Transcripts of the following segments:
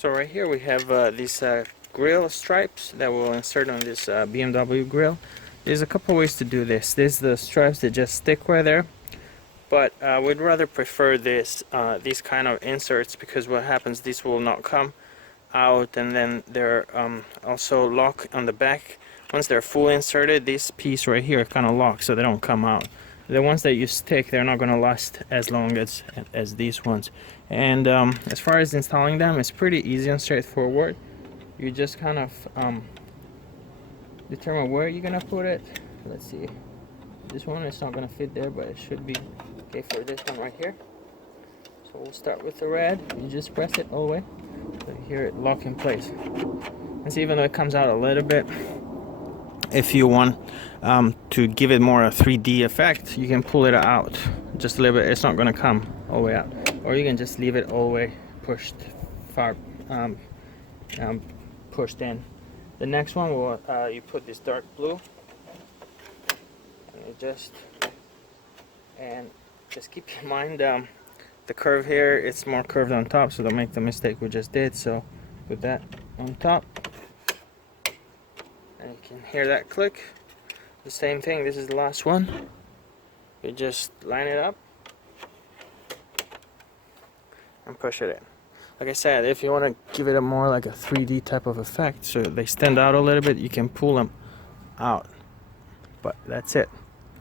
So right here we have these grill stripes that we'll insert on this BMW grill. There's a couple ways to do this. There's the stripes that just stick right there, but we'd rather prefer these kind of inserts, because what happens, these will not come out, and then they're also lock on the back. Once they're fully inserted, this piece right here kind of locks, so they don't come out. The ones that you stick, they're not going to last as long as these ones. And as far as installing them, it's pretty easy and straightforward. You just kind of determine where you're gonna put it. Let's see, this one is not gonna fit there, but it should be okay for this one right here. So we'll start with the red. You just press it all the way, so you hear it lock in place. And see, even though it comes out a little bit, if you want to give it more a 3D effect, you can pull it out just a little bit. It's not gonna come all the way out, or you can just leave it all the way pushed far pushed in. The next one will you put this dark blue, and just keep in mind the curve here. It's more curved on top, so don't make the mistake we just did. So put that on top, and you can hear that click. The same thing, this is the last one. You just line it up and push it in. Like I said, if you want to give it a more like a 3D type of effect, so they stand out a little bit, you can pull them out. But that's it.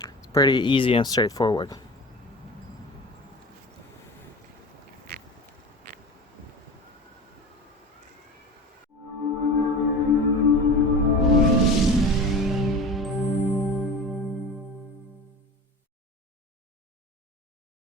It's pretty easy and straightforward.